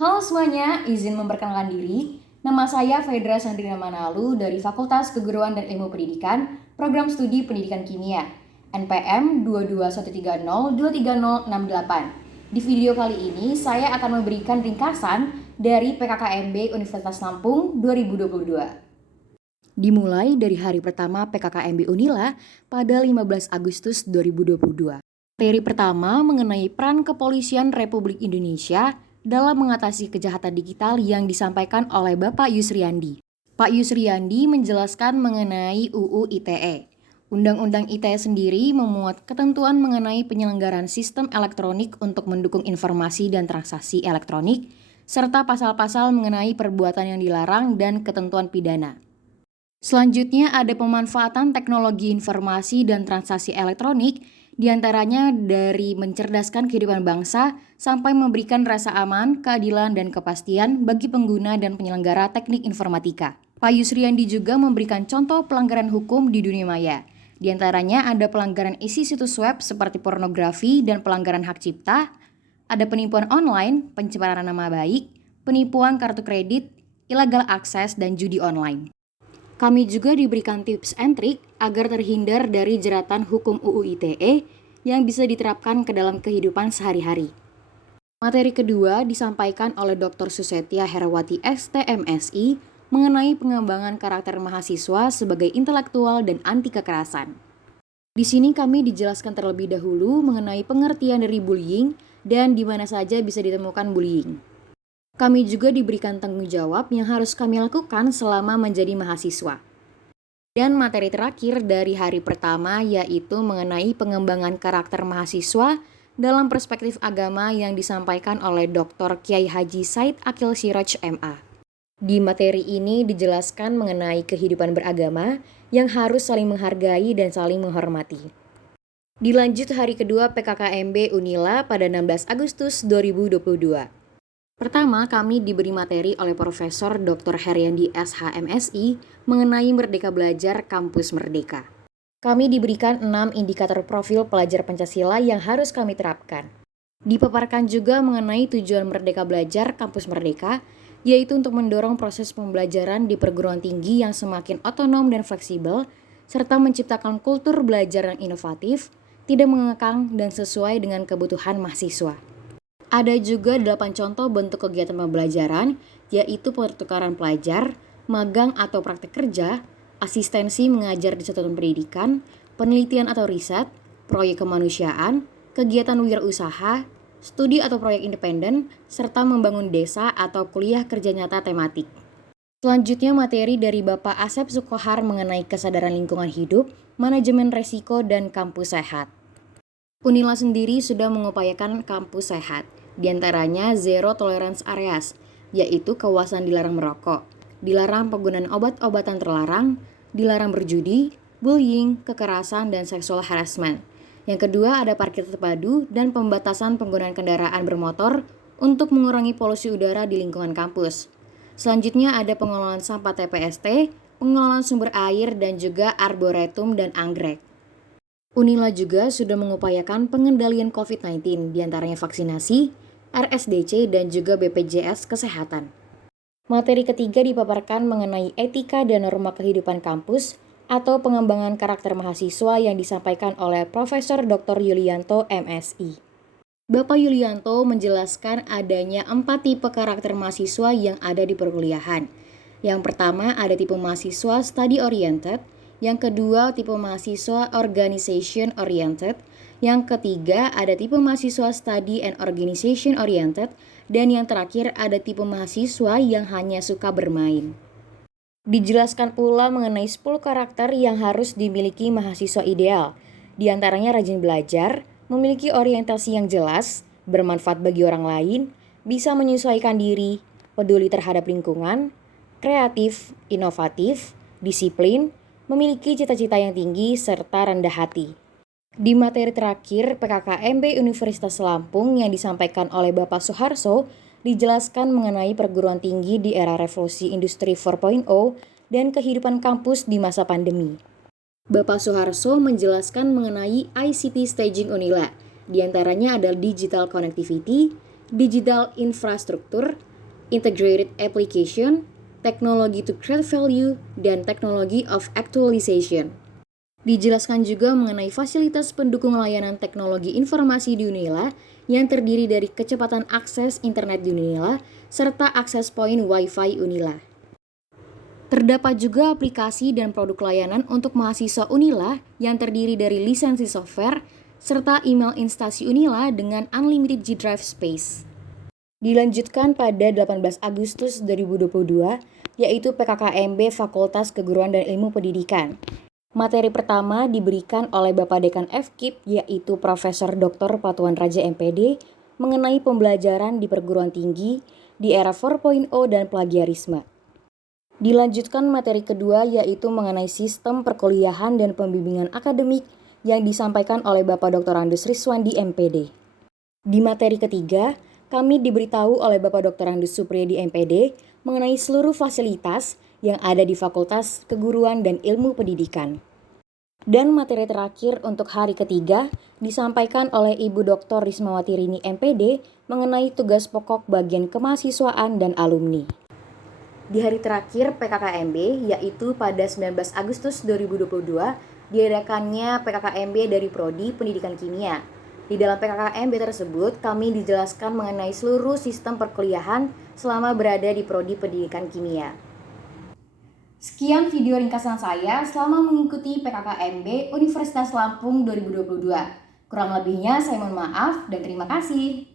Halo semuanya, izin memperkenalkan diri. Nama saya Fedra Sandrina Manalu dari Fakultas Keguruan dan Ilmu Pendidikan, Program Studi Pendidikan Kimia, NPM 22130230068. Di video kali ini, saya akan memberikan ringkasan dari PKKMB Universitas Lampung 2022. Dimulai dari hari pertama PKKMB Unila pada 15 Agustus 2022. Materi pertama mengenai peran Kepolisian Republik Indonesia dalam mengatasi kejahatan digital yang disampaikan oleh Bapak Yusriandi. Pak Yusriandi menjelaskan mengenai UU ITE. Undang-Undang ITE sendiri memuat ketentuan mengenai penyelenggaraan sistem elektronik untuk mendukung informasi dan transaksi elektronik, serta pasal-pasal mengenai perbuatan yang dilarang dan ketentuan pidana. Selanjutnya ada pemanfaatan teknologi informasi dan transaksi elektronik, diantaranya dari mencerdaskan kehidupan bangsa sampai memberikan rasa aman, keadilan, dan kepastian bagi pengguna dan penyelenggara teknik informatika. Pak Yusriandi juga memberikan contoh pelanggaran hukum di dunia maya. Di antaranya ada pelanggaran isi situs web seperti pornografi dan pelanggaran hak cipta, ada penipuan online, pencemaran nama baik, penipuan kartu kredit, illegal access, dan judi online. Kami juga diberikan tips and trik agar terhindar dari jeratan hukum UU ITE yang bisa diterapkan ke dalam kehidupan sehari-hari. Materi kedua disampaikan oleh Dr. Susetia Herawati STMSI mengenai pengembangan karakter mahasiswa sebagai intelektual dan anti kekerasan. Di sini kami dijelaskan terlebih dahulu mengenai pengertian dari bullying dan di mana saja bisa ditemukan bullying. Kami juga diberikan tanggung jawab yang harus kami lakukan selama menjadi mahasiswa. Dan materi terakhir dari hari pertama yaitu mengenai pengembangan karakter mahasiswa dalam perspektif agama yang disampaikan oleh Dr. Kiai Haji Said Akil Siraj MA. Di materi ini dijelaskan mengenai kehidupan beragama yang harus saling menghargai dan saling menghormati. Dilanjut hari kedua PKKMB Unila pada 16 Agustus 2022. Pertama, kami diberi materi oleh Profesor Dr. Heriandi SHMSI mengenai Merdeka Belajar Kampus Merdeka. Kami diberikan 6 indikator profil pelajar Pancasila yang harus kami terapkan. Dipaparkan juga mengenai tujuan Merdeka Belajar Kampus Merdeka, yaitu untuk mendorong proses pembelajaran di perguruan tinggi yang semakin otonom dan fleksibel, serta menciptakan kultur belajar yang inovatif, tidak mengekang dan sesuai dengan kebutuhan mahasiswa. Ada juga 8 contoh bentuk kegiatan pembelajaran, yaitu pertukaran pelajar, magang atau praktek kerja, asistensi mengajar di satuan pendidikan, penelitian atau riset, proyek kemanusiaan, kegiatan wirausaha, studi atau proyek independen, serta membangun desa atau kuliah kerja nyata tematik. Selanjutnya materi dari Bapak Asep Sukohar mengenai kesadaran lingkungan hidup, manajemen resiko, dan kampus sehat. Unila sendiri sudah mengupayakan kampus sehat, diantaranya Zero Tolerance Areas, yaitu kawasan dilarang merokok, dilarang penggunaan obat-obatan terlarang, dilarang berjudi, bullying, kekerasan, dan seksual harassment. Yang kedua ada parkir terpadu dan pembatasan penggunaan kendaraan bermotor untuk mengurangi polusi udara di lingkungan kampus. Selanjutnya ada pengelolaan sampah TPST, pengelolaan sumber air, dan juga arboretum dan anggrek. Unila juga sudah mengupayakan pengendalian COVID-19, diantaranya vaksinasi, RSDC, dan juga BPJS Kesehatan. Materi ketiga dipaparkan mengenai etika dan norma kehidupan kampus atau pengembangan karakter mahasiswa yang disampaikan oleh Profesor Dr. Yulianto MSI. Bapak Yulianto menjelaskan adanya 4 tipe karakter mahasiswa yang ada di perkuliahan. Yang pertama ada tipe mahasiswa study oriented, yang kedua tipe mahasiswa organization oriented, yang ketiga ada tipe mahasiswa study and organization oriented, dan yang terakhir ada tipe mahasiswa yang hanya suka bermain. Dijelaskan pula mengenai 10 karakter yang harus dimiliki mahasiswa ideal, di antaranya rajin belajar, memiliki orientasi yang jelas, bermanfaat bagi orang lain, bisa menyesuaikan diri, peduli terhadap lingkungan, kreatif, inovatif, disiplin, memiliki cita-cita yang tinggi, serta rendah hati. Di materi terakhir PKKMB Universitas Lampung yang disampaikan oleh Bapak Suharso, dijelaskan mengenai perguruan tinggi di era revolusi industri 4.0 dan kehidupan kampus di masa pandemi. Bapak Suharso menjelaskan mengenai ICT Staging Unila, di antaranya adalah digital connectivity, digital infrastruktur, Integrated Application, Teknologi to Create Value, dan Teknologi of Actualization. Dijelaskan juga mengenai fasilitas pendukung layanan teknologi informasi di Unila yang terdiri dari kecepatan akses internet di Unila serta akses poin Wi-Fi Unila. Terdapat juga aplikasi dan produk layanan untuk mahasiswa Unila yang terdiri dari lisensi software serta email instasi Unila dengan unlimited G Drive space. Dilanjutkan pada 18 Agustus 2022, yaitu PKKMB Fakultas Keguruan dan Ilmu Pendidikan. Materi pertama diberikan oleh Bapak Dekan FKIP, yaitu Profesor Dr. Patuan Raja MPD, mengenai pembelajaran di perguruan tinggi di era 4.0 dan plagiarisme. Dilanjutkan materi kedua, yaitu mengenai sistem perkuliahan dan pembimbingan akademik yang disampaikan oleh Bapak Dr. Andus Riswandi MPD. Di materi ketiga, kami diberitahu oleh Bapak Dr. Andus Supriyadi MPD mengenai seluruh fasilitas yang ada di Fakultas Keguruan dan Ilmu Pendidikan. Dan materi terakhir untuk hari ketiga disampaikan oleh Ibu Dr. Rismawati Rini MPD mengenai tugas pokok bagian kemahasiswaan dan alumni. Di hari terakhir PKKMB, yaitu pada 19 Agustus 2022, diadakannya PKKMB dari Prodi Pendidikan Kimia. Di dalam PKKMB tersebut, kami dijelaskan mengenai seluruh sistem perkuliahan selama berada di Prodi Pendidikan Kimia. Sekian video ringkasan saya selama mengikuti PKKMB Universitas Lampung 2022. Kurang lebihnya saya mohon maaf dan terima kasih.